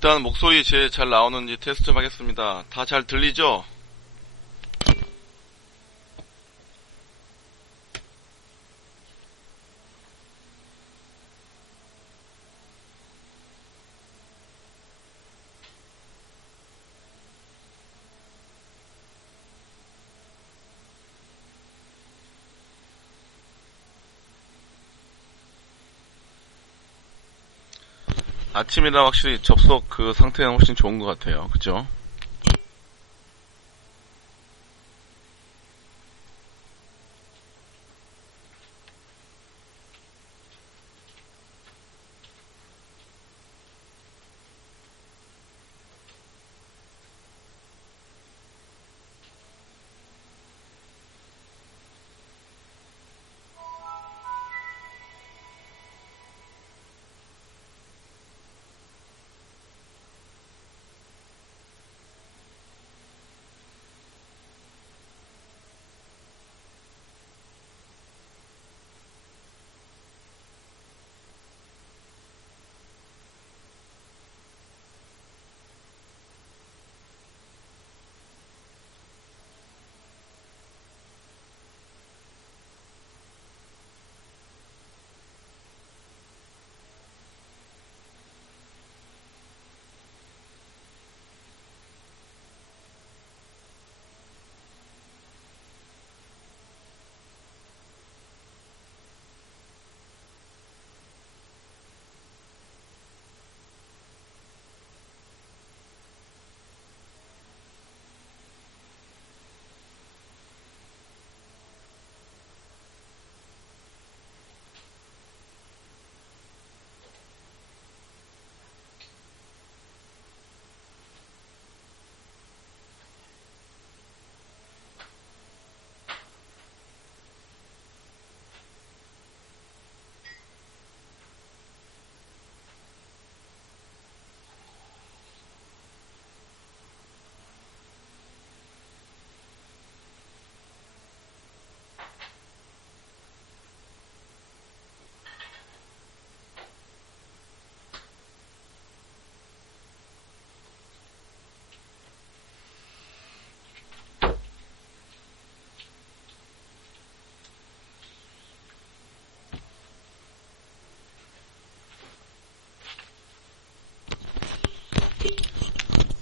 일단 목소리 제 잘 나오는지 테스트 좀 하겠습니다. 다 잘 들리죠? 아침이라 확실히 접속 그 상태는 훨씬 좋은 것 같아요. 그죠?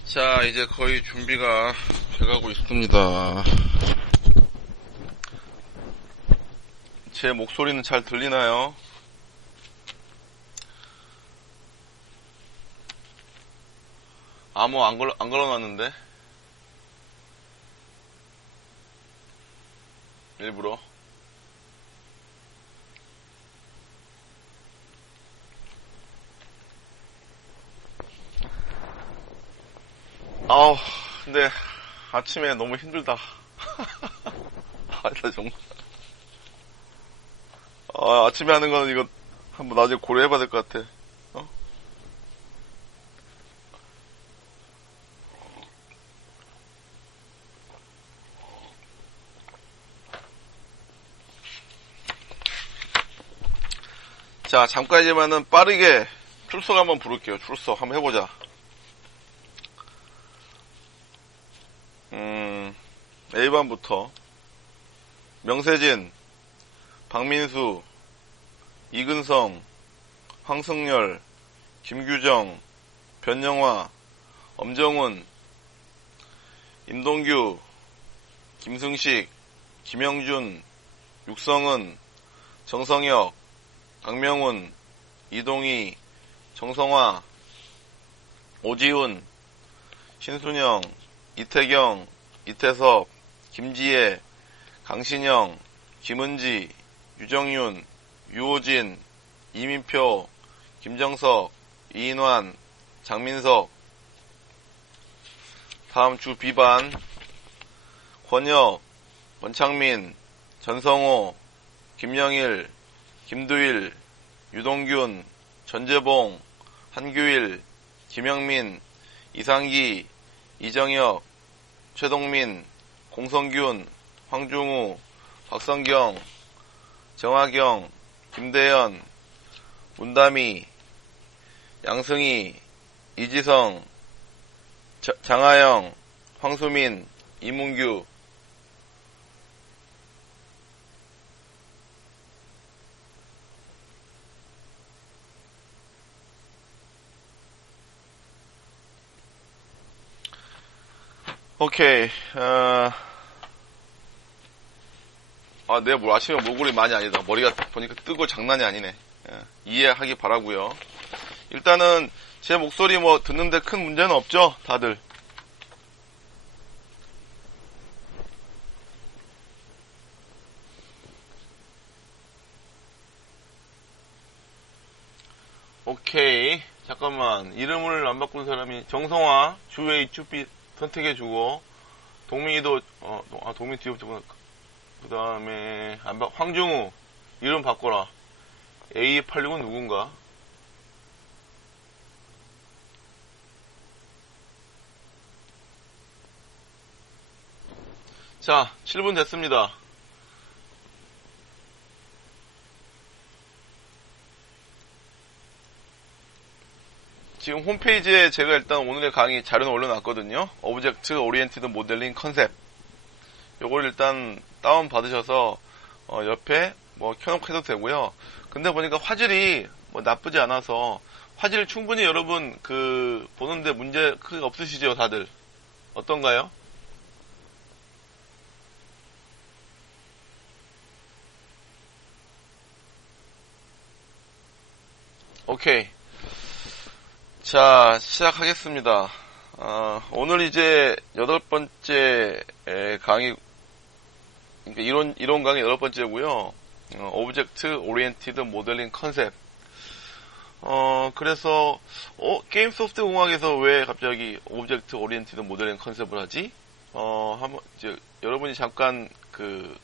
자, 이제 거의 준비가 돼가고 있습니다. 제 목소리는 잘 들리나요? 아무 안 걸어놨는데? 일부러? 아우, 근데 아침에 너무 힘들다. 아, 나 정말. 아침에 하는 거는 이거 한번 나중에 고려해봐야 될 것 같아. 어? 자, 잠깐이지만은 빠르게 출석 한번 부를게요. 출석 한번 해보자. A반부터 명세진, 박민수, 이근성, 황승열, 김규정, 변영화, 엄정훈, 임동규, 김승식, 김영준, 육성은, 정성혁, 강명훈, 이동희, 정성화, 오지훈, 신순영, 이태경, 이태섭, 김지혜, 강신영, 김은지, 유정윤, 유호진, 이민표, 김정석, 이인환, 장민석. 다음 주 B반 권혁, 원창민, 전성호, 김영일, 김두일, 유동균, 전재봉, 한규일, 김영민, 이상기, 이정혁, 최동민, 공성균, 황중우, 박성경, 정하경, 김대현, 문다미, 양승희, 이지성, 장하영, 황수민, 이문규. 오케이. 내가 뭘 아침에 몰골이 많이 아니다. 머리가 보니까 뜨고 장난이 아니네. 이해하기 바라고요. 일단은 제 목소리 뭐 듣는데 큰 문제는 없죠, 다들. 오케이. 잠깐만. 이름을 안 바꾼 사람이 정성화, 주웨이, 쭈삐 선택해주고, 동민이도 동민 뒤에 붙구나. 그 다음에 황중우 이름 바꿔라. A86은 누군가? 자, 7분 됐습니다. 지금 홈페이지에 제가 일단 오늘의 강의 자료는 올려놨거든요. 오브젝트 오리엔티드 모델링 컨셉. 요걸 일단 다운 받으셔서 옆에 뭐 켜놓고 해도 되고요. 근데 보니까 화질이 뭐 나쁘지 않아서 화질 충분히 여러분 보는데 문제 크게 없으시죠, 다들? 어떤가요? 오케이. 자, 시작하겠습니다. 오늘 이제 8번째 강의, 그러니까 이론 강의 8번째고요. 오브젝트 오리엔티드 모델링 컨셉. 그래서 게임 소프트 공학에서 왜 갑자기 오브젝트 오리엔티드 모델링 컨셉을 하지? 한번 이제 여러분이 잠깐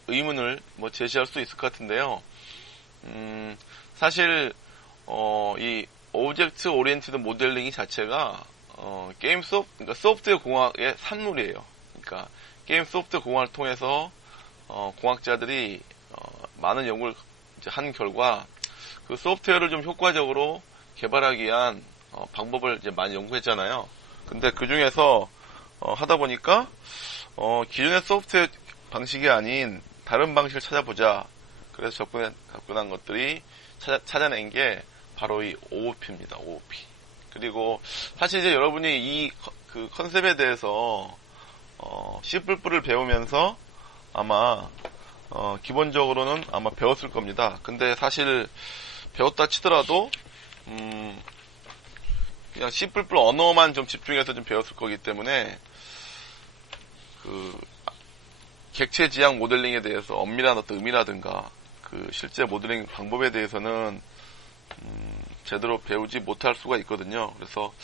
의문을 뭐 제시할 수 있을 것 같은데요. 사실 이 오브젝트 오리엔티드 모델링 자체가 그러니까 소프트웨어 공학의 산물이에요. 그러니까 게임 소프트 공학을 통해서 공학자들이 많은 연구를 이제 한 결과 그 소프트웨어를 좀 효과적으로 개발하기 위한 방법을 이제 많이 연구했잖아요. 근데 그 중에서 하다 보니까 기존의 소프트웨어 방식이 아닌 다른 방식을 찾아보자. 그래서 접근한 것들이 찾아낸 게 바로 이 OOP입니다. OOP. 그리고 사실 이제 여러분이 이 컨셉에 대해서 C++를 배우면서 아마 기본적으로는 아마 배웠을 겁니다. 근데 사실 배웠다 치더라도 그냥 C++ 언어만 좀 집중해서 좀 배웠을 거기 때문에 객체 지향 모델링에 대해서 엄밀한 어떤 의미라든가 실제 모델링 방법에 대해서는 제대로 배우지 못할 수가 있거든요. 그래서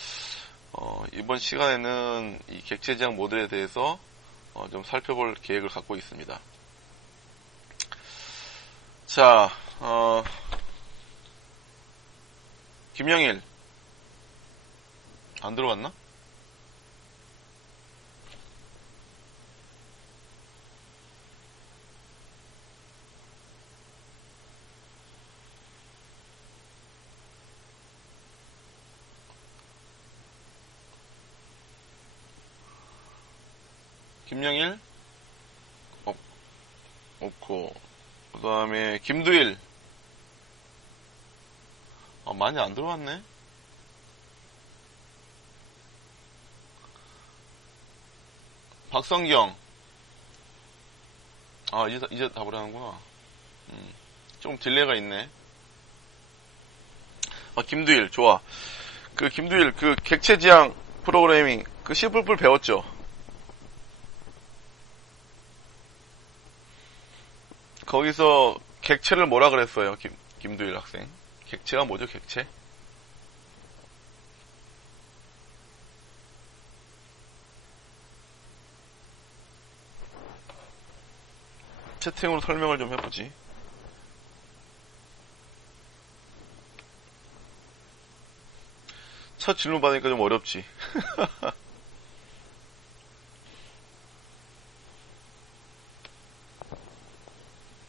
이번 시간에는 이 객체 지향 모델에 대해서 좀 살펴볼 계획을 갖고 있습니다. 자, 김영일 안 들어왔나? 김영일 없고, 그 다음에 김두일 많이 안 들어왔네. 박성경 이제 답을 하는구나. 좀 딜레이가 있네. 김두일 좋아. 김두일 객체 지향 프로그래밍 C++ 배웠죠? 거기서 객체를 뭐라 그랬어요? 김두일 학생. 객체가 뭐죠, 객체? 채팅으로 설명을 좀 해보지. 첫 질문 받으니까 좀 어렵지.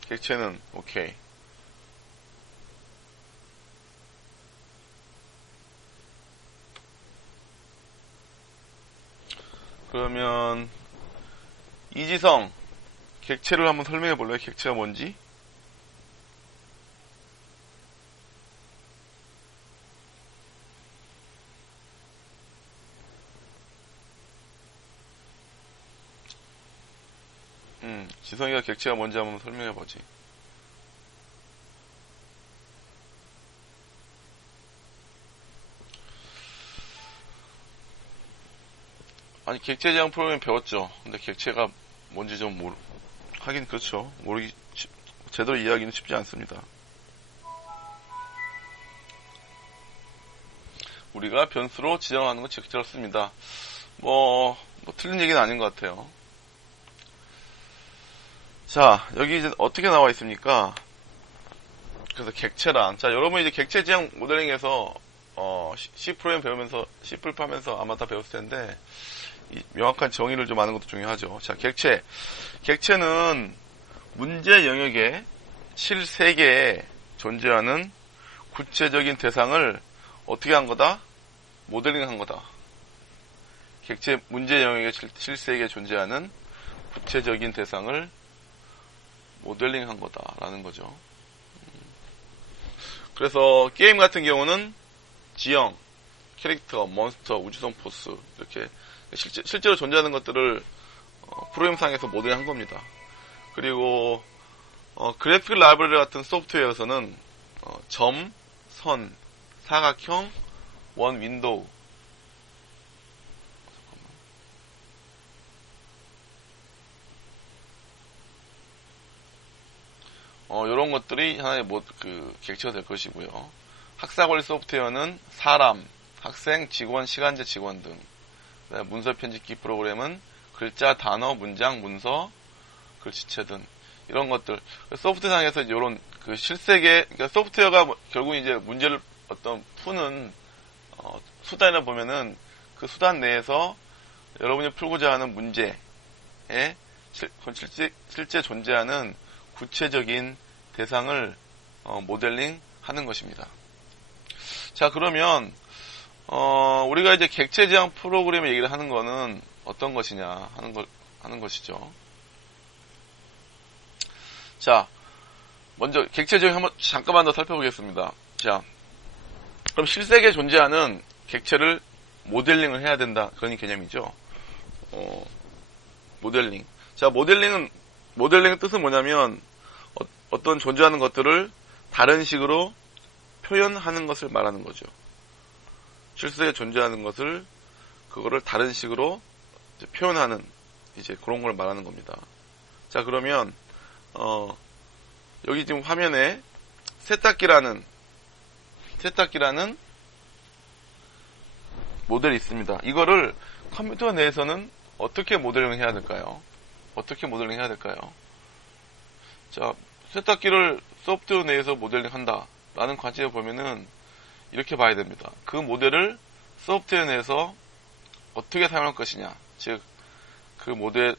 객체는 오케이. 그러면 이지성 객체를 한번 설명해 볼래요? 객체가 뭔지? 지성이가 객체가 뭔지 한번 설명해 보지. 아니, 객체 제한 프로그램 배웠죠. 근데 객체가 뭔지 좀 하긴 그렇죠. 제대로 이해하기는 쉽지 않습니다. 우리가 변수로 지정하는 건 객체로 씁니다. 뭐 틀린 얘기는 아닌 것 같아요. 자, 여기 이제 어떻게 나와 있습니까? 그래서 객체란, 자, 여러분 이제 객체 지향 모델링에서 C 프로그램 배우면서 C 하면서 아마 다 배웠을 텐데 이 명확한 정의를 좀 아는 것도 중요하죠. 자, 객체는 문제 영역의 실세계에 존재하는 구체적인 대상을 어떻게 한 거다? 모델링 한 거다. 객체 문제 영역의 실세계에 존재하는 구체적인 대상을 모델링 한 거다라는 거죠. 그래서 게임 같은 경우는 지형, 캐릭터, 몬스터, 우주선 포스 이렇게 실제로 존재하는 것들을 프로그램상에서 모델링 한 겁니다. 그리고 그래픽 라이브러리 같은 소프트웨어에서는 점, 선, 사각형, 원 윈도우 이런 것들이 하나의 객체가 될 것이고요. 학사관리 소프트웨어는 사람, 학생, 직원, 시간제 직원 등. 문서 편집기 프로그램은 글자, 단어, 문장, 문서, 글씨체 등 이런 것들. 소프트상에서 이런 그 실세계, 그러니까 소프트웨어가 결국 이제 문제를 어떤 푸는 수단이라 보면은 그 수단 내에서 여러분이 풀고자 하는 문제에 실제 존재하는 구체적인 대상을 모델링 하는 것입니다. 자, 그러면 우리가 이제 객체 지향 프로그램의 얘기를 하는 거는 어떤 것이냐 하는 것이죠. 자, 먼저 객체 지향 한번 잠깐만 더 살펴보겠습니다. 자, 그럼 실세계에 존재하는 객체를 모델링을 해야 된다. 그런 개념이죠. 모델링. 자, 모델링의 뜻은 뭐냐면 어떤 존재하는 것들을 다른 식으로 표현하는 것을 말하는 거죠. 실세계에 존재하는 것을 그거를 다른 식으로 이제 표현하는 이제 그런 걸 말하는 겁니다. 자, 그러면 여기 지금 화면에 세탁기라는 모델이 있습니다. 이거를 컴퓨터 내에서는 어떻게 모델링 해야 될까요? 자, 세탁기를 소프트웨어 내에서 모델링 한다라는 관점에 보면은 이렇게 봐야 됩니다. 그 모델을 소프트웨어 내에서 어떻게 사용할 것이냐, 즉 그 모델에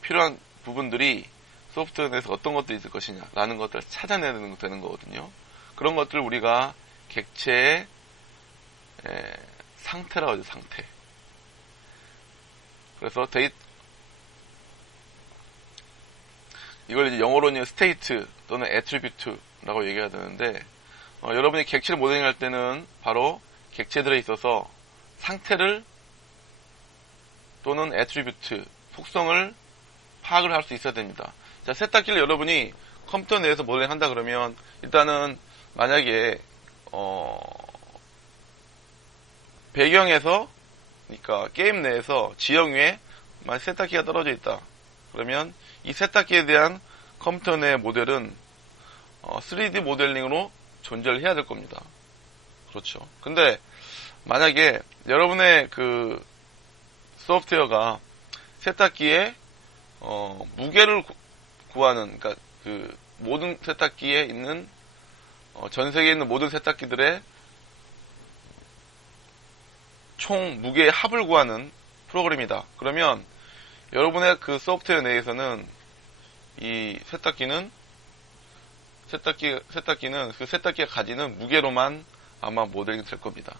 필요한 부분들이 소프트웨어 내에서 어떤 것들이 있을 것이냐라는 것들을 찾아내야 되는 거거든요. 그런 것들을 우리가 객체의 상태라고 하죠, 상태. 그래서 이걸 이제 영어로는 스테이트 또는 애트리뷰트라고 얘기해야 되는데, 여러분이 객체를 모델링 할 때는 바로 객체들에 있어서 상태를 또는 애트리뷰트, 속성을 파악을 할 수 있어야 됩니다. 자, 세탁기를 여러분이 컴퓨터 내에서 모델링 한다 그러면 일단은 만약에 배경에서, 그러니까 게임 내에서 지형 위에 만약 세탁기가 떨어져 있다 그러면 이 세탁기에 대한 컴퓨터 내 모델은 3D 모델링으로 존재를 해야 될 겁니다. 그렇죠. 근데 만약에 여러분의 그 소프트웨어가 세탁기에 무게를 구하는, 그러니까 그 모든 세탁기에 있는 전 세계에 있는 모든 세탁기들의 총 무게의 합을 구하는 프로그램이다. 그러면 여러분의 그 소프트웨어 내에서는 이 세탁기는 그 세탁기가 가지는 무게로만 아마 모델링 될 겁니다.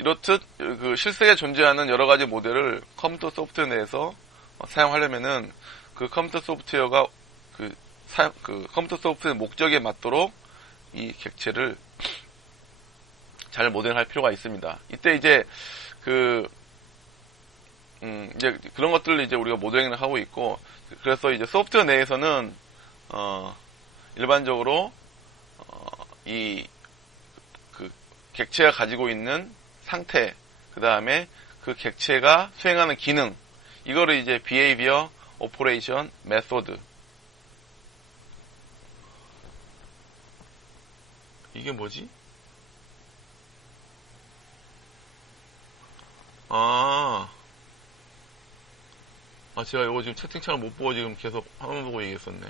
이렇듯 그 실생에 존재하는 여러 가지 모델을 컴퓨터 소프트웨어 내에서 사용하려면은 그 컴퓨터 소프트웨어가 그 컴퓨터 소프트웨어 목적에 맞도록 이 객체를 잘 모델할 필요가 있습니다. 이때 이제 이제 그런 것들을 이제 우리가 모델링을 하고 있고, 그래서 이제 소프트웨어 내에서는 일반적으로 그 객체가 가지고 있는 상태, 그 다음에 그 객체가 수행하는 기능, 이거를 이제 behavior, operation, method. 이게 뭐지? 제가 이거 지금 채팅창을 못 보고 지금 계속 화면 보고 얘기했었네.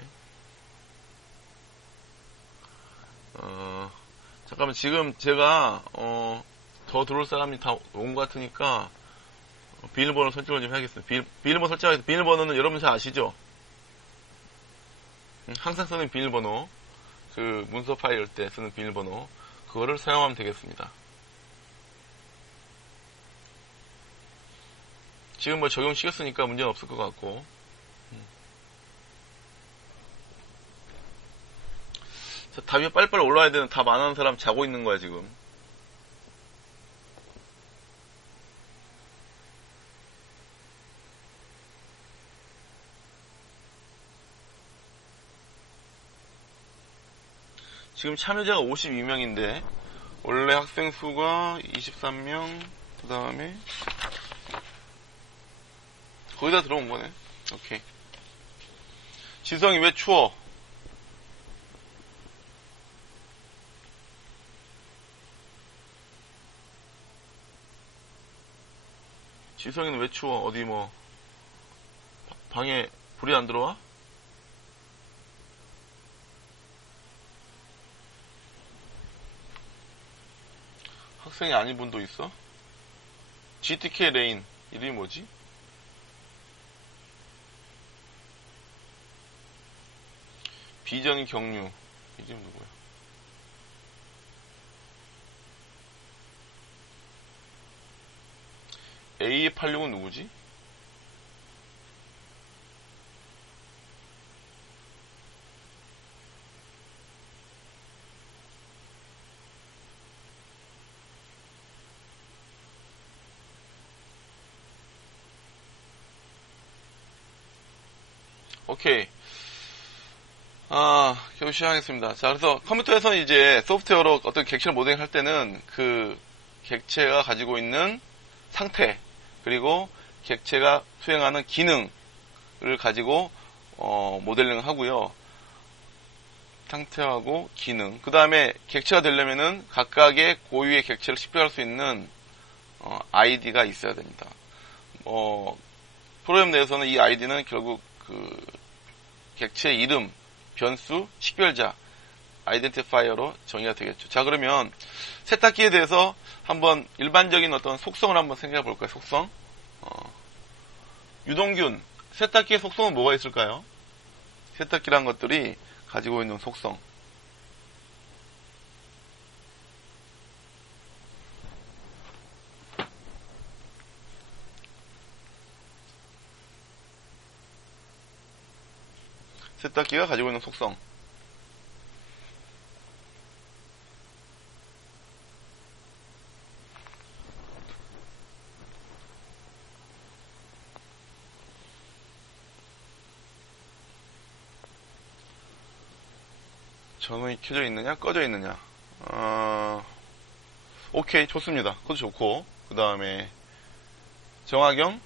잠깐만, 지금 제가, 더 들어올 사람이 다 온 것 같으니까, 비밀번호 설정을 좀 해야겠습니다. 비밀번호 설정하겠습니다. 비밀번호는 여러분 잘 아시죠? 항상 쓰는 비밀번호, 그 문서 파일 할 때 쓰는 비밀번호, 그거를 사용하면 되겠습니다. 지금 뭐 적용시켰으니까 문제는 없을 것 같고. 답이 빨리빨리 올라와야 되는, 답 안 하는 사람 자고 있는 거야, 지금. 지금 참여자가 52명인데, 원래 학생 수가 23명, 그 다음에, 거기다 들어온 거네. 오케이. 지성이 왜 추워? 지성이는 왜 추워? 어디 뭐 방에 불이 안 들어와? 학생이 아닌 분도 있어? GTK 레인 이름이 뭐지? 비전이 경류 이름 누구야? A86은 누구지? 오케이. 겨우 시작하겠습니다. 자, 그래서 컴퓨터에서는 이제 소프트웨어로 어떤 객체를 모델링 할 때는 그 객체가 가지고 있는 상태, 그리고 객체가 수행하는 기능을 가지고 모델링을 하고요. 상태하고 기능. 그 다음에 객체가 되려면은 각각의 고유의 객체를 식별할 수 있는 아이디가 있어야 됩니다. 프로그램 내에서는 이 아이디는 결국 그 객체의 이름, 변수, 식별자, 아이덴티파이어로 정의가 되겠죠. 자, 그러면 세탁기에 대해서 한번 일반적인 어떤 속성을 한번 생각해 볼까요? 속성. 유동균, 세탁기의 속성은 뭐가 있을까요? 세탁기란 것들이 가지고 있는 속성. 세탁기가 가지고 있는 속성. 전원이 켜져 있느냐, 꺼져 있느냐. 오케이, 좋습니다. 그것도 좋고. 그 다음에, 정화경.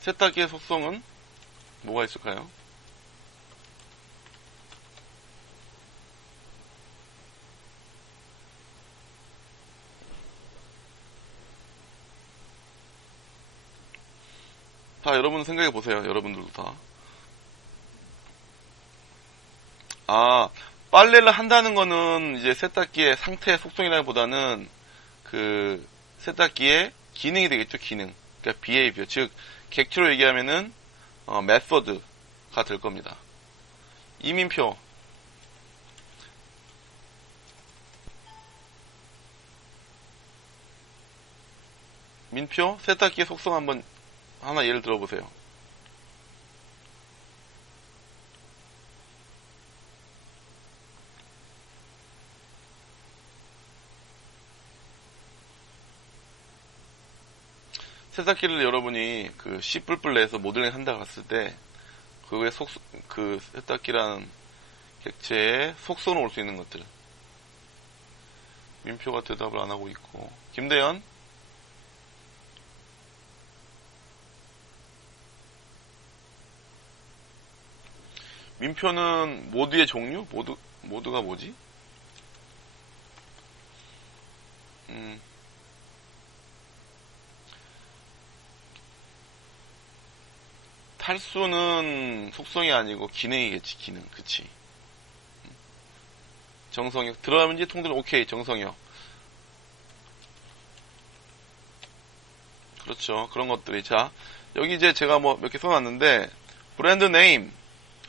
세탁기의 속성은 뭐가 있을까요? 다 여러분 생각해 보세요. 여러분들도 다. 빨래를 한다는 거는 이제 세탁기의 상태 속성이라기보다는 그 세탁기의 기능이 되겠죠. 기능. 그러니까 behavior. 즉 객체로 얘기하면은 메서드가 될 겁니다. 이민표. 민표 세탁기의 속성 한번 하나 예를 들어보세요. 세탁기를 여러분이 그 C++ 내에서 모델링 한다고 했을 때 그의 그 세탁기라는 객체의 속성으로 올 수 있는 것들. 민표가 대답을 안 하고 있고. 김대현. 민표는 모드의 종류? 모드가 뭐지? 탈수는 속성이 아니고 기능이겠지, 기능. 그치. 정성역. 들어가는지 통들 오케이, 정성역. 그렇죠. 그런 것들이. 자, 여기 이제 제가 뭐 몇 개 써놨는데, 브랜드 네임,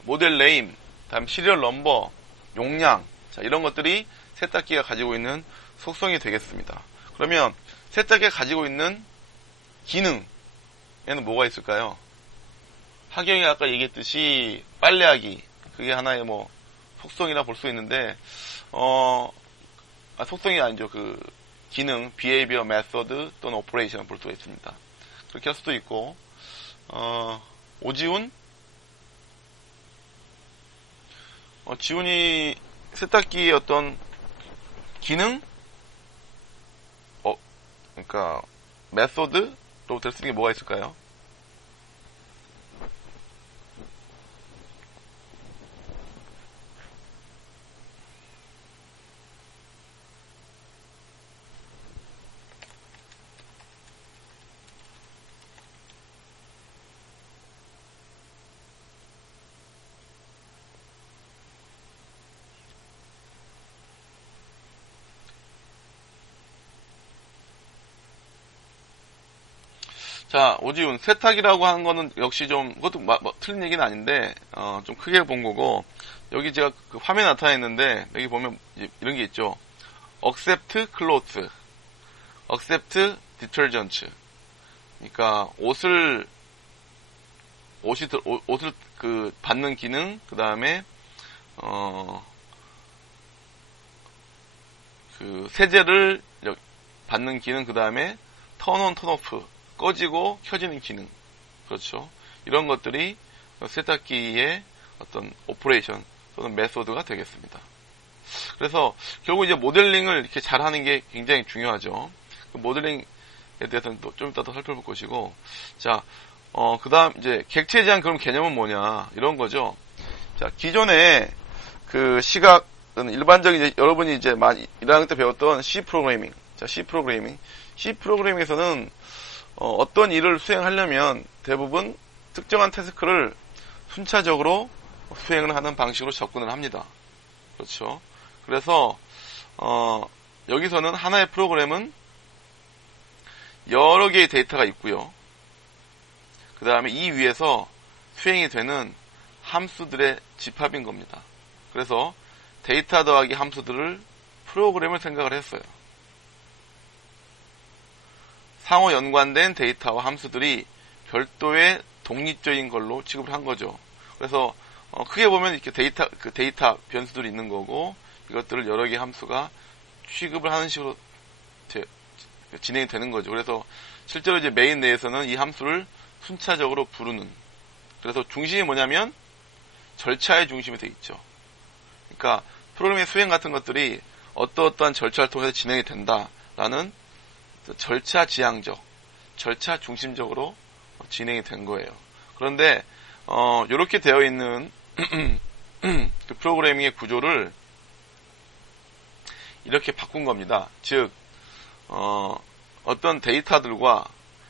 모델 네임, 다음 시리얼 넘버, 용량. 자, 이런 것들이 세탁기가 가지고 있는 속성이 되겠습니다. 그러면 세탁기가 가지고 있는 기능에는 뭐가 있을까요? 하경이 아까 얘기했듯이 빨래하기. 그게 하나의 뭐 속성이라 볼 수 있는데, 속성이 아니죠. 그 기능, behavior, method 또는 operation 볼 수가 있습니다. 그렇게 할 수도 있고, 오지훈? 지훈이 세탁기의 어떤 기능? 그러니까 메소드로 될 수 있는 게 뭐가 있을까요? 자, 오지훈. 세탁이라고 하는 거는 역시 좀, 그것도 틀린 얘기는 아닌데, 좀 크게 본 거고, 여기 제가 그 화면에 나타나 있는데, 여기 보면 이런 게 있죠. accept clothes, accept detergent. 그러니까, 옷을 그, 받는 기능, 그 다음에, 그, 세제를 받는 기능, 그 다음에, turn on, turn off. 꺼지고 켜지는 기능. 그렇죠. 이런 것들이 세탁기의 어떤 오퍼레이션 또는 메소드가 되겠습니다. 그래서 결국 이제 모델링을 이렇게 잘하는 게 굉장히 중요하죠. 그 모델링에 대해서는 또 좀 이따 더 살펴볼 것이고. 자, 그 다음 이제 객체에 대한 그럼 개념은 뭐냐. 이런 거죠. 자, 기존에 그 시각은 일반적인 이제 여러분이 이제 많이 1학년 때 배웠던 C 프로그래밍. 자, C 프로그래밍에서는 어떤 일을 수행하려면 대부분 특정한 태스크를 순차적으로 수행을 하는 방식으로 접근을 합니다. 그렇죠. 그래서 여기서는 하나의 프로그램은 여러 개의 데이터가 있고요. 그 다음에 이 위에서 수행이 되는 함수들의 집합인 겁니다. 그래서 데이터 더하기 함수들을 프로그램을 생각을 했어요. 상호 연관된 데이터와 함수들이 별도의 독립적인 걸로 취급을 한 거죠. 그래서 크게 보면 이렇게 데이터 변수들이 있는 거고 이것들을 여러 개의 함수가 취급을 하는 식으로 진행이 되는 거죠. 그래서 실제로 이제 메인 내에서는 이 함수를 순차적으로 부르는. 그래서 중심이 뭐냐면 절차의 중심이 되어 있죠. 그러니까 프로그램의 수행 같은 것들이 어떠한 절차를 통해서 진행이 된다라는 절차 지향적, 절차 중심적으로 진행이 된 거예요. 그런데 이렇게 되어 있는 그 프로그래밍의 구조를 이렇게 바꾼 겁니다. 즉 어떤 데이터들과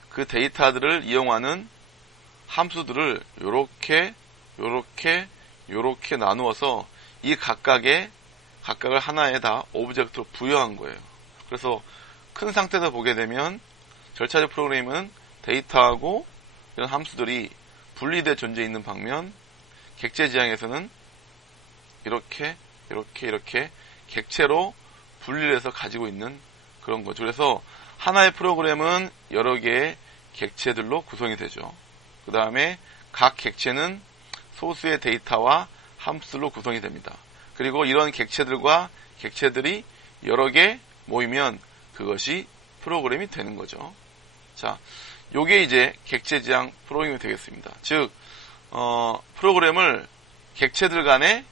그 데이터들을 이용하는 함수들을 요렇게 나누어서 이 각각을 하나에다 오브젝트로 부여한 거예요. 그래서 큰 상태에서 보게 되면 절차적 프로그래밍은 데이터하고 이런 함수들이 분리돼 존재 있는 방면, 객체 지향에서는 이렇게 객체로 분리를 해서 가지고 있는 그런 거죠. 그래서 하나의 프로그램은 여러 개의 객체들로 구성이 되죠. 그 다음에 각 객체는 소수의 데이터와 함수로 구성이 됩니다. 그리고 이런 객체들과 객체들이 여러 개 모이면 그것이 프로그램이 되는 거죠. 자, 요게 이제 객체 지향 프로그램이 되겠습니다. 즉, 프로그램을 객체들 간의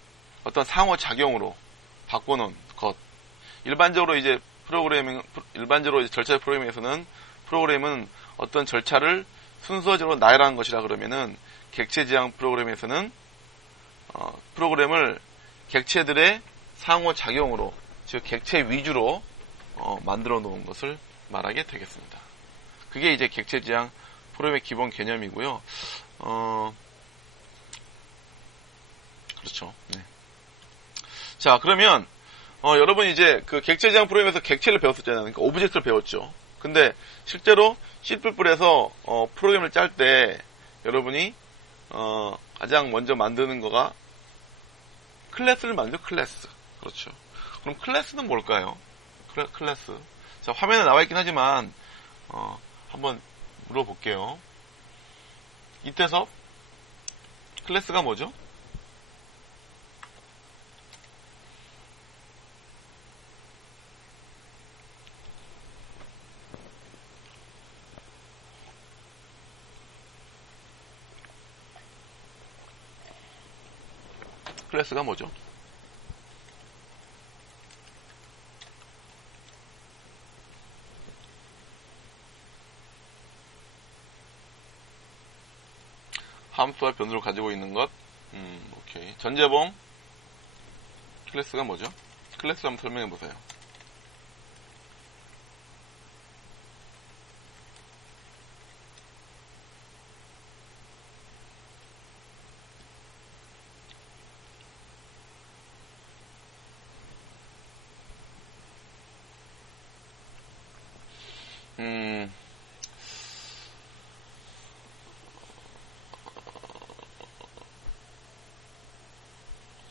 어떤 상호작용으로 바꿔놓은 것. 일반적으로 이제 절차 프로그래밍에서는 프로그램은 어떤 절차를 순서대로 나열하는 것이라 그러면은 객체 지향 프로그램에서는 프로그램을 객체들의 상호작용으로, 즉 객체 위주로 만들어 놓은 것을 말하게 되겠습니다. 그게 이제 객체 지향 프로그램의 기본 개념이고요. 그렇죠. 네. 자, 그러면 여러분 이제 그 객체 지향 프로그램에서 객체를 배웠었잖아요. 그러니까 오브젝트를 배웠죠. 근데 실제로 C++에서 프로그램을 짤 때 여러분이 가장 먼저 만드는 거가 클래스를 만들죠. 클래스. 그렇죠. 그럼 클래스는 뭘까요? 클래스. 자, 화면에 나와 있긴 하지만 한번 물어볼게요. 이태섭, 클래스가 뭐죠? 클래스가 뭐죠? 함수와 변수를 가지고 있는 것. 오케이. 전재봉, 클래스가 뭐죠? 클래스 한번 설명해 보세요.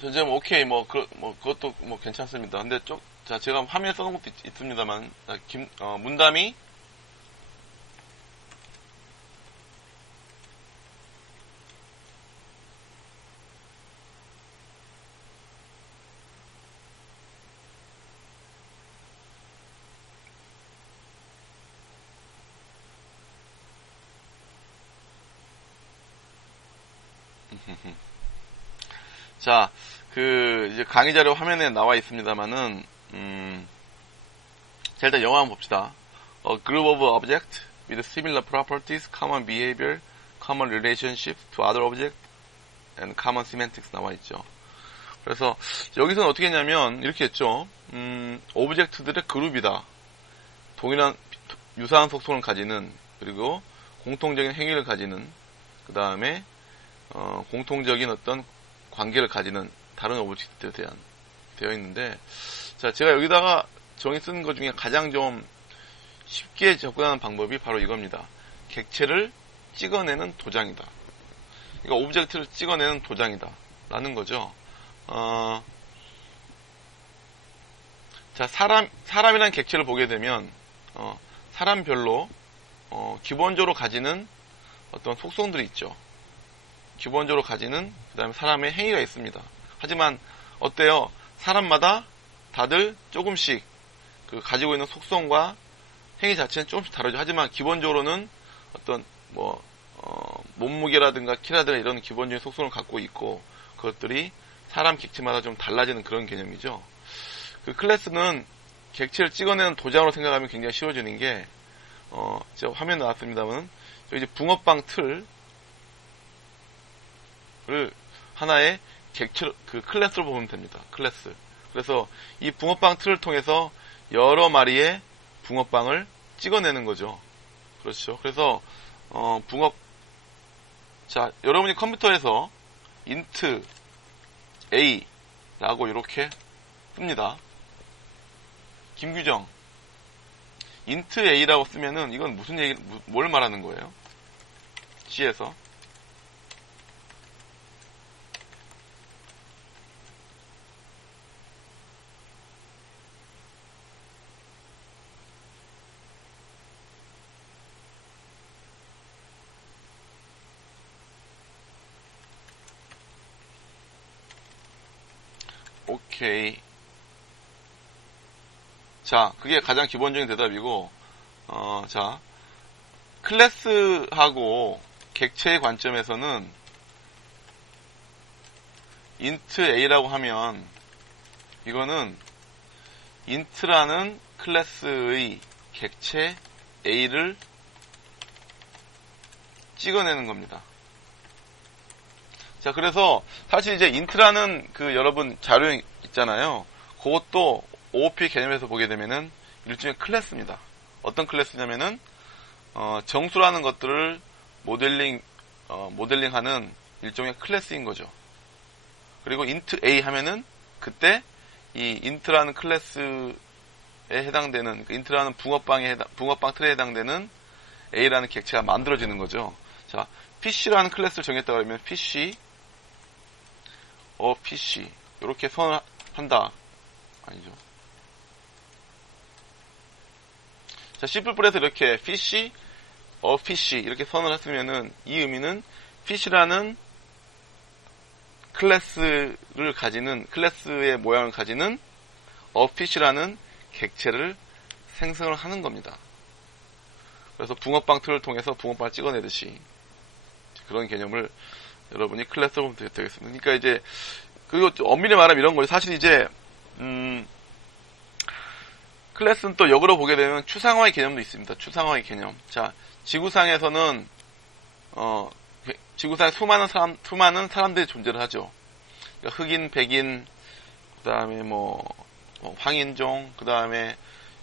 전재봉, 오케이. 그것도 괜찮습니다. 근데 자, 제가 화면에 써놓은 것도 있습니다만, 문담이, 자, 이제 강의 자료 화면에 나와 있습니다만은, 자, 일단 영어 한번 봅시다. A group of objects with similar properties, common behavior, common relationship to other objects, and common semantics 나와 있죠. 그래서 여기서는 어떻게 했냐면 이렇게 했죠. 오브젝트들의 그룹이다. 유사한 속성을 가지는, 그리고 공통적인 행위를 가지는, 그 다음에 공통적인 어떤 관계를 가지는 다른 오브젝트들에 대한 되어 있는데, 자, 제가 여기다가 정의 쓰는 것 중에 가장 좀 쉽게 접근하는 방법이 바로 이겁니다. 객체를 찍어내는 도장이다. 그러니까 오브젝트를 찍어내는 도장이다 라는 거죠. 자, 사람이라는 객체를 보게 되면 사람별로 기본적으로 가지는 어떤 속성들이 있죠. 기본적으로 가지는, 그 다음에 사람의 행위가 있습니다. 하지만 어때요? 사람마다 다들 조금씩 가지고 있는 속성과 행위 자체는 조금씩 다르죠. 하지만 기본적으로는 어떤 몸무게라든가 키라든가 이런 기본적인 속성을 갖고 있고, 그것들이 사람 객체마다 좀 달라지는 그런 개념이죠. 그 클래스는 객체를 찍어내는 도장으로 생각하면 굉장히 쉬워지는 게, 제가 화면 나왔습니다만, 이제 붕어빵 틀을 하나의 객체, 클래스로 보면 됩니다. 클래스. 그래서 이 붕어빵 틀을 통해서 여러 마리의 붕어빵을 찍어내는 거죠. 그렇죠. 그래서, 자, 여러분이 컴퓨터에서 int a 라고 이렇게 씁니다. 김규정, int a라고 쓰면은 이건 무슨 뭘 말하는 거예요? C에서 오케이. 자, 그게 가장 기본적인 대답이고, 자, 클래스하고 객체의 관점에서는 int a라고 하면 이거는 int라는 클래스의 객체 a를 찍어내는 겁니다. 자, 그래서 사실 이제 int라는 그 여러분 자료 있잖아요. 그것도 OOP 개념에서 보게 되면은 일종의 클래스입니다. 어떤 클래스냐면은 정수라는 것들을 모델링하는 일종의 클래스인 거죠. 그리고 int a 하면은 그때 이 int라는 클래스에 해당되는 int라는 붕어빵 틀에 해당되는 a라는 객체가 만들어지는 거죠. 자, PC라는 클래스를 정했다 그러면 PC, PC 이렇게 선을 한다. 아니죠. 자, C++에서 이렇게 PC, PC 이렇게 선을 했으면은 이 의미는 PC라는 클래스를 가지는 클래스의 모양을 가지는 PC라는 객체를 생성을 하는 겁니다. 그래서 붕어빵 틀을 통해서 붕어빵을 찍어내듯이 그런 개념을 여러분이 클래스로 보면 되겠습니다. 그러니까 이제 그리고 엄밀히 말하면 이런 거죠. 사실 이제 클래스는 또 역으로 보게 되면 추상화의 개념도 있습니다. 추상화의 개념. 자, 지구상에서는 지구상에 수많은 사람들이 존재를 하죠. 그러니까 흑인, 백인, 그 다음에 황인종, 그 다음에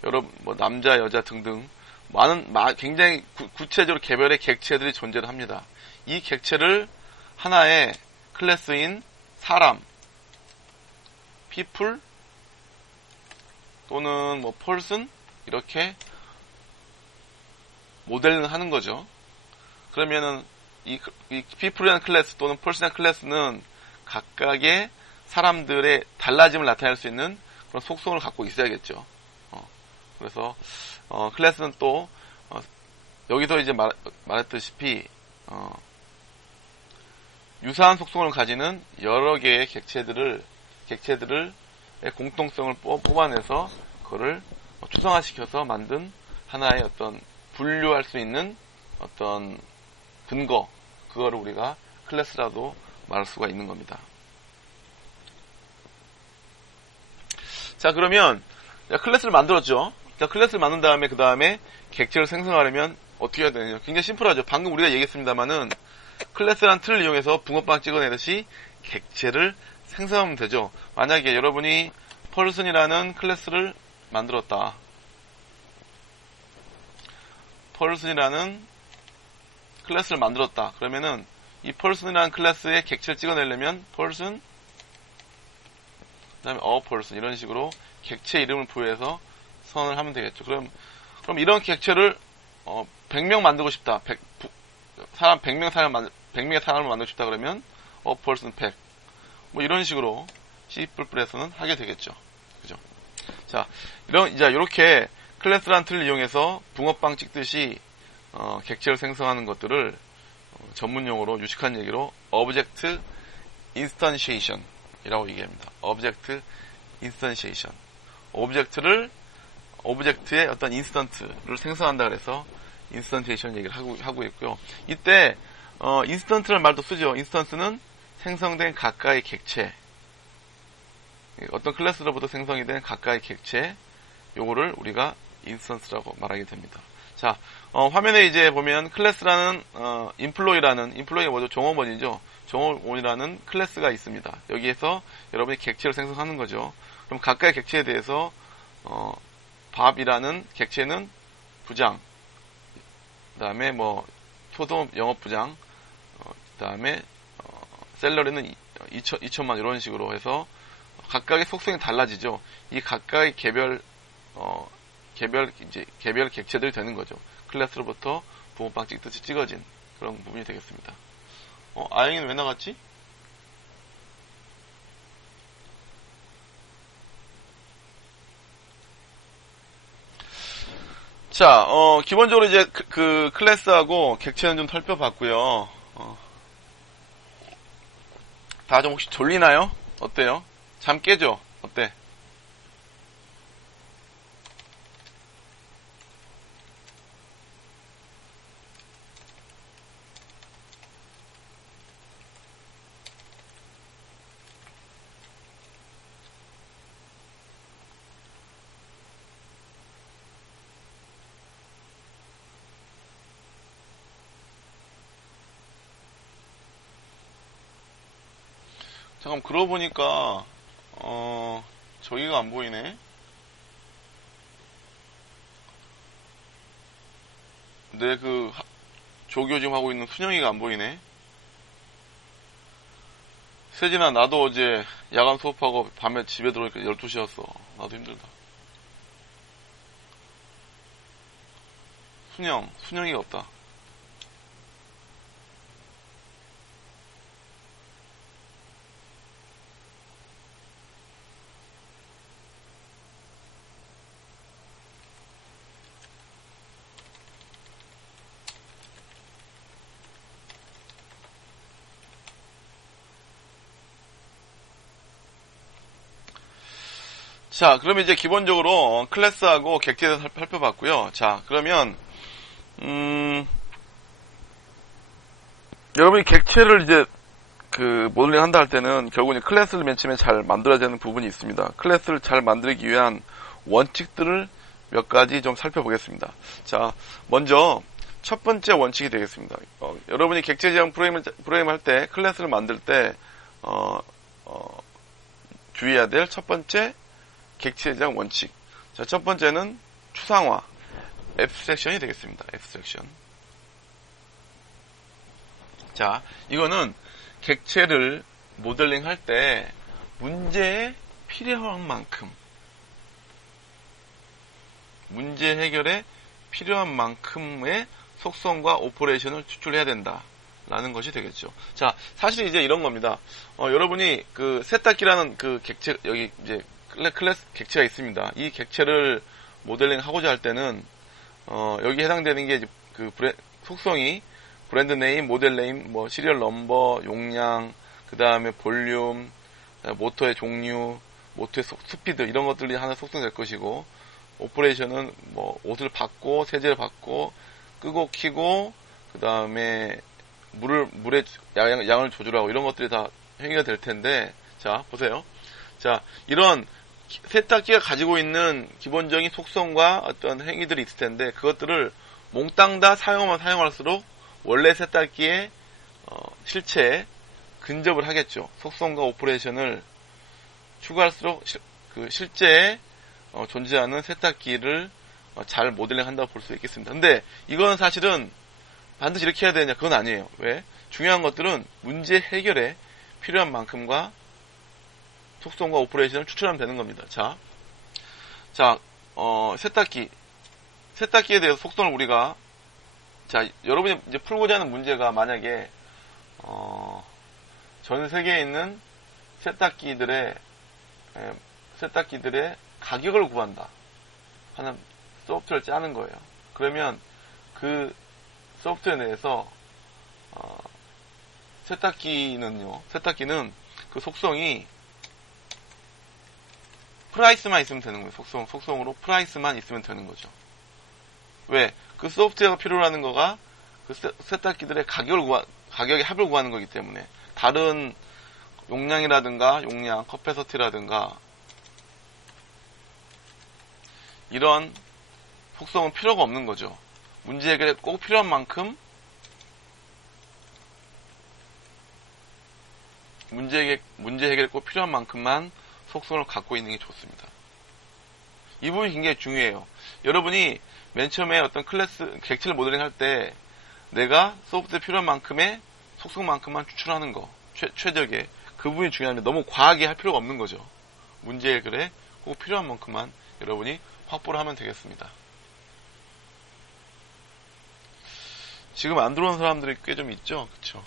여러 남자, 여자 등등 굉장히 구체적으로 개별의 객체들이 존재를 합니다. 이 객체를 하나의 클래스인 사람, people 또는 person 이렇게 모델링을 하는 거죠. 그러면은 이 people이라는 클래스 또는 person이라는 클래스는 각각의 사람들의 달라짐을 나타낼 수 있는 그런 속성을 갖고 있어야겠죠. 그래서 클래스는 또 여기서 이제 말했다시피 유사한 속성을 가지는 여러 개의 객체들의 공통성을 뽑아내서 그거를 추상화시켜서 만든 하나의 어떤 분류할 수 있는 어떤 근거, 그거를 우리가 클래스라도 말할 수가 있는 겁니다. 자, 그러면 클래스를 만들었죠. 자, 클래스를 만든 다음에 그 다음에 객체를 생성하려면 어떻게 해야 되느냐. 굉장히 심플하죠. 방금 우리가 얘기했습니다만은 클래스라는 틀을 이용해서 붕어빵 찍어내듯이 객체를 생성하면 되죠. 만약에 여러분이 person이라는 클래스를 만들었다. person이라는 클래스를 만들었다. 그러면은 이 person이라는 클래스의 객체를 찍어내려면 person, 그 다음에 a person 이런 식으로 객체 이름을 부여해서 선을 하면 되겠죠. 그럼 이런 객체를 100명 만들고 싶다. 100명의 사람을 만들고 싶다 그러면 a person 100. 이런 식으로 C++에서는 하게 되겠죠. 그죠? 자, 이렇게 클래스라는 틀을 이용해서 붕어빵 찍듯이 객체를 생성하는 것들을 전문용어로 유식한 얘기로 Object Instantiation 이라고 얘기합니다. Object Instantiation. 오브젝트의 어떤 인스턴트를 생성한다 그래서 인스턴테이션 얘기를 하고 있고요. 이때 인스턴트라는 말도 쓰죠. 인스턴스는 생성된 가까이 객체, 어떤 클래스로부터 생성이 된 가까이 객체, 요거를 우리가 인스턴스라고 말하게 됩니다. 자, 화면에 이제 보면 클래스라는 인플로이가 뭐죠? 종업원이죠. 종업원이라는 클래스가 있습니다. 여기에서 여러분이 객체를 생성하는 거죠. 그럼 각각의 객체에 대해서 밥이라는 객체는 부장, 그 다음에 초도 영업부장, 그 다음에 셀러리는 2천만 이런 식으로 해서 각각의 속성이 달라지죠. 이 각각의 개별 객체들이 되는 거죠. 클래스로부터 붕어빵 찍듯이 찍어진 그런 부분이 되겠습니다. 아영이는 왜 나갔지? 자, 기본적으로 이제 그 클래스하고 객체는 좀 살펴봤고요. 다 좀 혹시 졸리나요? 어때요? 잠 깨죠? 어때? 잠깐 그러고 보니까 저기가 안 보이네. 내 조교 지금 하고 있는 순영이가 안 보이네. 세진아, 나도 어제 야간 수업하고 밤에 집에 들어오니까 12시였어. 나도 힘들다. 순영이가 없다. 자, 그러면 이제 기본적으로 클래스하고 객체에 대해서 살펴봤고요. 자, 그러면 여러분이 객체를 이제 모델링 한다 할 때는 결국은 클래스를 맨 처음에 잘 만들어야 되는 부분이 있습니다. 클래스를 잘 만들기 위한 원칙들을 몇 가지 좀 살펴보겠습니다. 자, 먼저 첫 번째 원칙이 되겠습니다. 여러분이 객체 지향 프로그램 할 때, 클래스를 만들 때 주의해야 될 첫 번째 객체 지향 원칙. 자, 첫 번째는 추상화, 앱스트랙션이 되겠습니다. 앱스트랙션. 자, 이거는 객체를 모델링 할 때 문제에 필요한 만큼, 문제 해결에 필요한 만큼의 속성과 오퍼레이션을 추출해야 된다. 라는 것이 되겠죠. 자, 사실 이제 이런 겁니다. 여러분이 세탁기라는 객체, 여기 이제 클래스 객체가 있습니다. 이 객체를 모델링 하고자 할 때는, 여기 해당되는 게 속성이 브랜드 네임, 모델 네임, 시리얼 넘버, 용량, 그 다음에 볼륨, 모터의 종류, 모터의 스피드, 이런 것들이 하나 속성 될 것이고, 오퍼레이션은 옷을 받고, 세제를 받고, 끄고, 키고, 그 다음에 물의 양을 조절하고, 이런 것들이 다 행위가 될 텐데, 자, 보세요. 자, 이런 세탁기가 가지고 있는 기본적인 속성과 어떤 행위들이 있을 텐데, 그것들을 몽땅 다 사용하면 사용할수록 원래 세탁기의 실체에 근접을 하겠죠. 속성과 오퍼레이션을 추가할수록 실제에 존재하는 세탁기를 잘 모델링 한다고 볼 수 있겠습니다. 근데 이건 사실은 반드시 이렇게 해야 되냐? 그건 아니에요. 왜? 중요한 것들은 문제 해결에 필요한 만큼과 속성과 오퍼레이션을 추출하면 되는 겁니다. 자, 세탁기에 대해서 속성을 우리가, 자, 여러분이 이제 풀고자 하는 문제가 만약에, 전 세계에 있는 세탁기들의 가격을 구한다 하는 소프트웨어를 짜는 거예요. 그러면 그 소프트웨어 내에서, 세탁기는 그 속성이 프라이스만 있으면 되는 거예요. 속성으로 프라이스만 있으면 되는 거죠. 왜? 그 소프트웨어가 필요로 하는 거가 그 세탁기들의 가격의 합을 구하는 거기 때문에 다른 용량이라든가 커패서티라든가 이런 속성은 필요가 없는 거죠. 문제 해결에 꼭 필요한 만큼 문제 해결에 꼭 필요한 만큼만 속성을 갖고 있는 게 좋습니다. 이 부분이 굉장히 중요해요. 여러분이 맨 처음에 어떤 객체를 모델링 할 때 내가 소프트에 필요한 만큼의 속성만큼만 추출하는 거, 최적의 그 부분이 중요한데 너무 과하게 할 필요가 없는 거죠. 문제 해결에 꼭 필요한 만큼만 여러분이 확보를 하면 되겠습니다. 지금 안 들어온 사람들이 꽤 좀 있죠? 그쵸?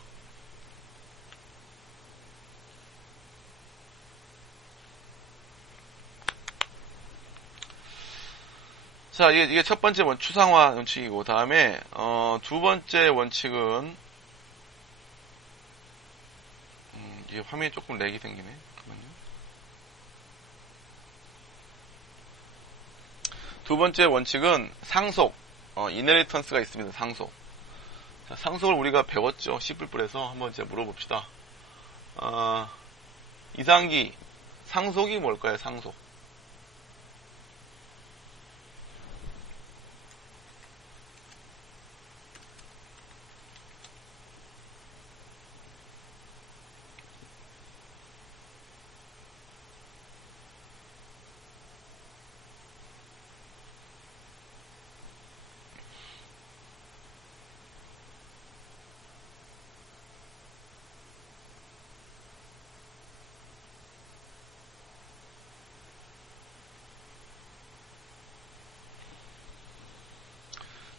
자, 이게 첫 번째 추상화 원칙이고, 다음에, 두 번째 원칙은, 이게 화면이 조금 렉이 생기네. 잠깐만요. 두 번째 원칙은 상속, 이네리턴스가 있습니다. 상속. 자, 상속을 우리가 배웠죠. C++에서 한번 이제 물어봅시다. 이상기, 상속이 뭘까요? 상속.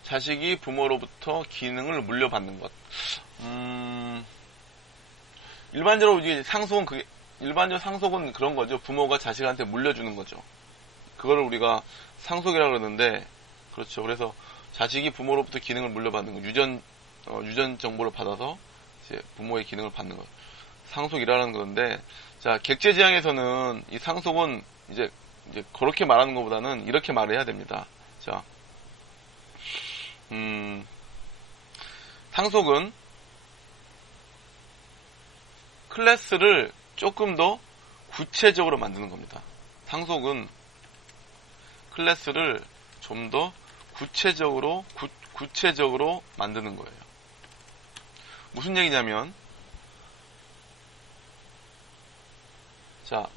자식이 부모로부터 기능을 물려받는 것. 일반적으로 이게 상속은 일반적 상속은 그런 거죠. 부모가 자식한테 물려주는 거죠. 그거를 우리가 상속이라고 그러는데, 그렇죠. 그래서 자식이 부모로부터 기능을 물려받는 거. 유전 정보를 받아서 이제 부모의 기능을 받는 것. 상속이라는 건데, 자, 객체지향에서는 이 상속은 이제 그렇게 말하는 것보다는 이렇게 말해야 됩니다. 자, 상속은 클래스를 조금 더 구체적으로 만드는 겁니다. 상속은 클래스를 좀 더 구체적으로 만드는 거예요. 무슨 얘기냐면, 자,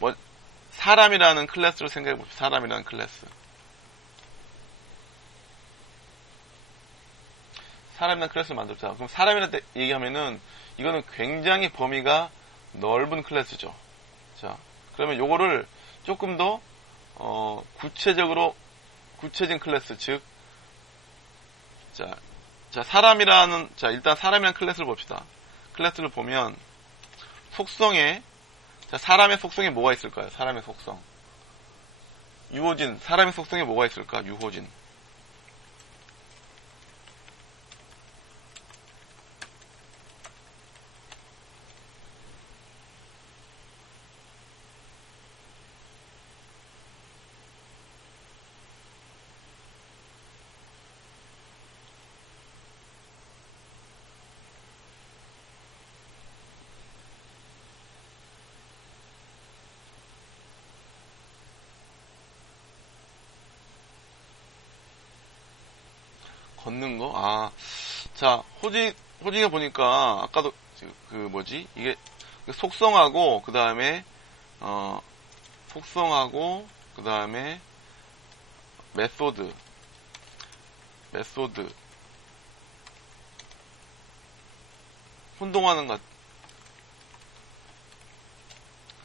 사람이라는 클래스를 생각해 봅시다. 사람이라는 클래스. 사람이라는 클래스를 만들자. 그럼 사람이라는 얘기하면은 이거는 굉장히 범위가 넓은 클래스죠. 자, 그러면 요거를 조금 더 구체적인 클래스, 즉, 자, 일단 사람이라는 클래스를 봅시다. 클래스를 보면 속성에, 자, 사람의 속성에 뭐가 있을까요? 사람의 속성. 유호진, 사람의 속성에 뭐가 있을까? 유호진. 걷는 거? 자, 호진이가 보니까, 아까도, 이게, 속성하고, 그 다음에, 메소드, 혼동하는 것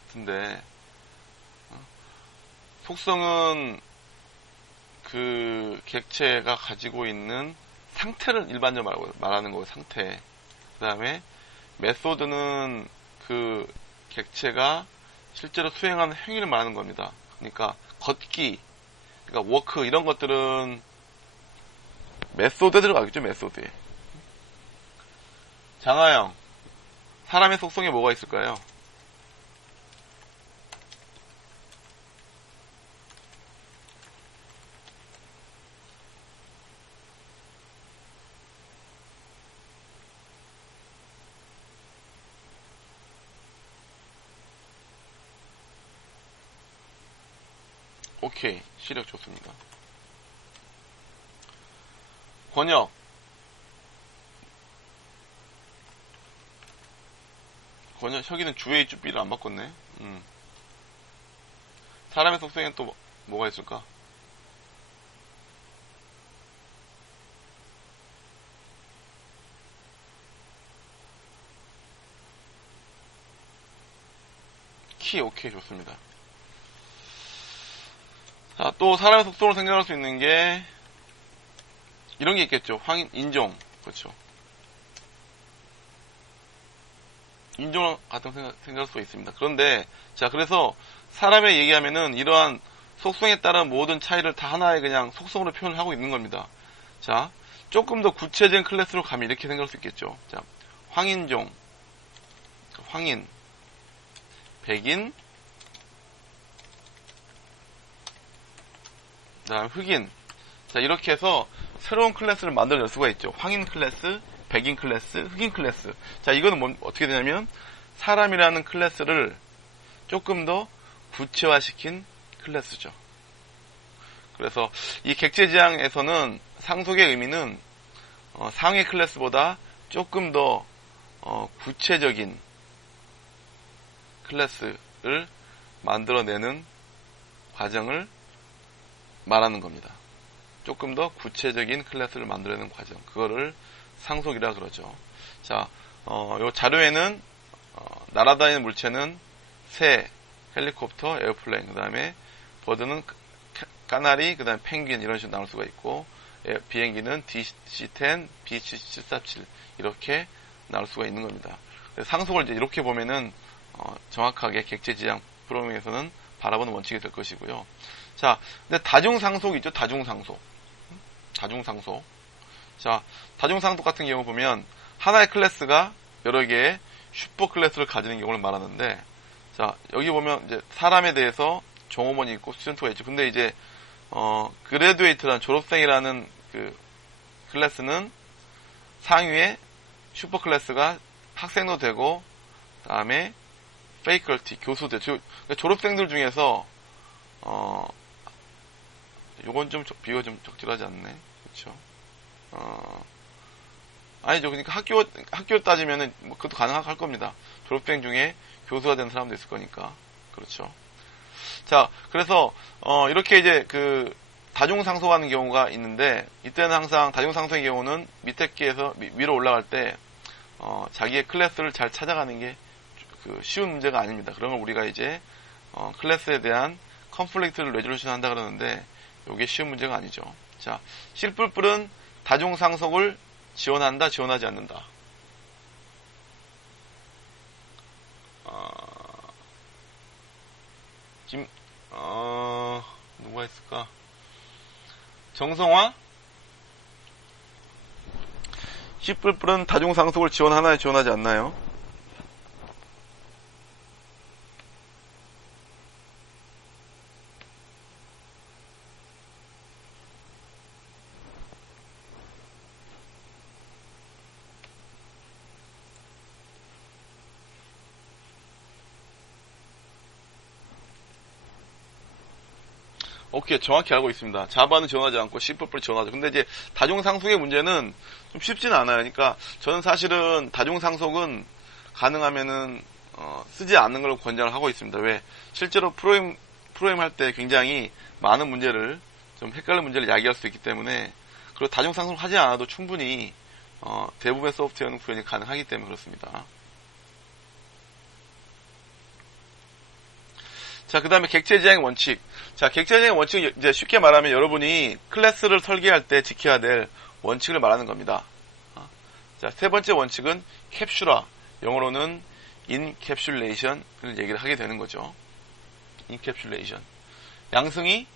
같은데, 속성은, 그 객체가 가지고 있는 상태를 일반적으로 말하는 거고, 상태. 그 다음에 메소드는 그 객체가 실제로 수행하는 행위를 말하는 겁니다. 그러니까 걷기, 그러니까 워크 이런 것들은 메소드에 들어가겠죠. 메소드에. 장하영, 사람의 속성에 뭐가 있을까요? 오케이, 시력 좋습니다. 권혁, 혁이는 주에 있죠. B를 안 바꿨네. 사람의 속성에는 또 뭐가 있을까? 키, 오케이, 좋습니다. 자, 또 사람의 속성으로 생각할 수 있는 게 이런 게 있겠죠. 인종, 그렇죠. 인종 같은 생각할 수가 있습니다. 그런데 자, 그래서 사람의 얘기하면은 이러한 속성에 따른 모든 차이를 다 하나의 그냥 속성으로 표현을 하고 있는 겁니다. 자, 조금 더 구체적인 클래스로 가면 이렇게 생각할 수 있겠죠. 자, 황인종, 황인, 백인, 그 다음 흑인, 자, 이렇게 해서 새로운 클래스를 만들어낼 수가 있죠. 황인 클래스, 백인 클래스, 흑인 클래스. 자, 이거는 어떻게 되냐면 사람이라는 클래스를 조금 더 구체화시킨 클래스죠. 그래서 이 객체지향에서는 상속의 의미는 상위 클래스보다 조금 더 구체적인 클래스를 만들어내는 과정을 말하는 겁니다. 조금 더 구체적인 클래스를 만들어내는 과정, 그거를 상속이라 그러죠. 자, 요 자료에는 날아다니는 물체는 새, 헬리콥터, 에어플레인, 그 다음에 버드는 까나리, 그 다음에 펭귄 이런 식으로 나올 수가 있고, 비행기는 DC-10, BC-747 이렇게 나올 수가 있는 겁니다. 상속을 이제 이렇게 보면은 정확하게 객체지향 프로그래밍에서는 바라보는 원칙이 될 것이고요. 자, 근데 다중상속 있죠? 다중상속. 자, 다중상속 같은 경우 보면 하나의 클래스가 여러 개의 슈퍼 클래스를 가지는 경우를 말하는데, 자, 여기 보면 이제 사람에 대해서 종업원이 있고 스튜던트가 있죠. 근데 이제 그레듀에이트라는 졸업생이라는 그 클래스는 상위에 슈퍼 클래스가 학생도 되고, 다음에 페이컬티, 교수도 되죠. 졸업생들 중에서 요건 좀 비교가 좀 적절하지 않네. 그렇죠? 아니죠. 그러니까 학교 따지면은 뭐 그것도 가능할 겁니다. 졸업생 중에 교수가 된 사람도 있을 거니까. 그렇죠. 자, 그래서 이렇게 이제 그 다중상속하는 경우가 있는데, 이때는 항상 다중상속의 경우는 밑에 끼에서 위로 올라갈 때 자기의 클래스를 잘 찾아가는 게 그 쉬운 문제가 아닙니다. 그런 걸 우리가 이제 클래스에 대한 컨플릭트를 레졸루션 한다 그러는데, 이게 쉬운 문제가 아니죠. 자, 실뿔뿔은 다중상속을 지원한다, 지원하지 않는다. 지금 누가 있을까? 정성화? 실뿔뿔은 다중상속을 지원하나요, 지원하지 않나요? 오케이, 정확히 알고 있습니다. 자바는 지원하지 않고 C++를 지원하죠. 근데 이제 다중상속의 문제는 좀 쉽지는 않아요. 그러니까 저는 사실은 다중상속은 가능하면은 쓰지 않는 걸 권장을 하고 있습니다. 왜? 실제로 프로그램 할 때 굉장히 많은 문제를, 좀 헷갈리는 문제를 야기할 수 있기 때문에, 그리고 다중상속을 하지 않아도 충분히 대부분의 소프트웨어는 구현이 가능하기 때문에 그렇습니다. 자, 그 다음에 객체지향의 원칙. 자, 객체지향의 원칙은 이제 쉽게 말하면 여러분이 클래스를 설계할 때 지켜야 될 원칙을 말하는 겁니다. 자, 세 번째 원칙은 캡슐화. 영어로는 인캡슐레이션을 얘기를 하게 되는 거죠. 인캡슐레이션. 양승이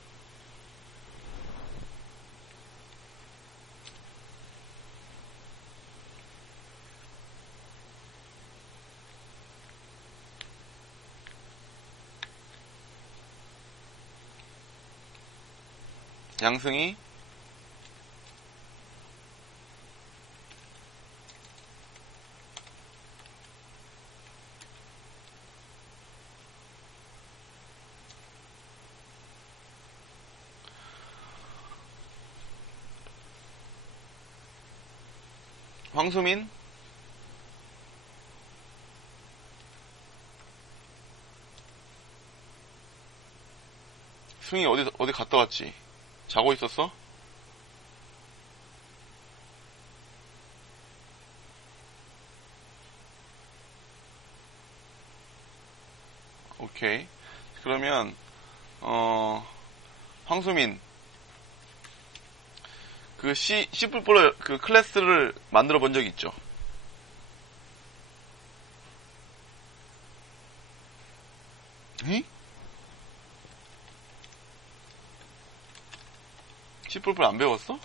양승이 황수민 승이 어디 갔다 왔지? 자고 있었어? 오케이. 그러면 황수민 그 C++ 그 클래스를 만들어 본 적 있죠? C++ 안 배웠어?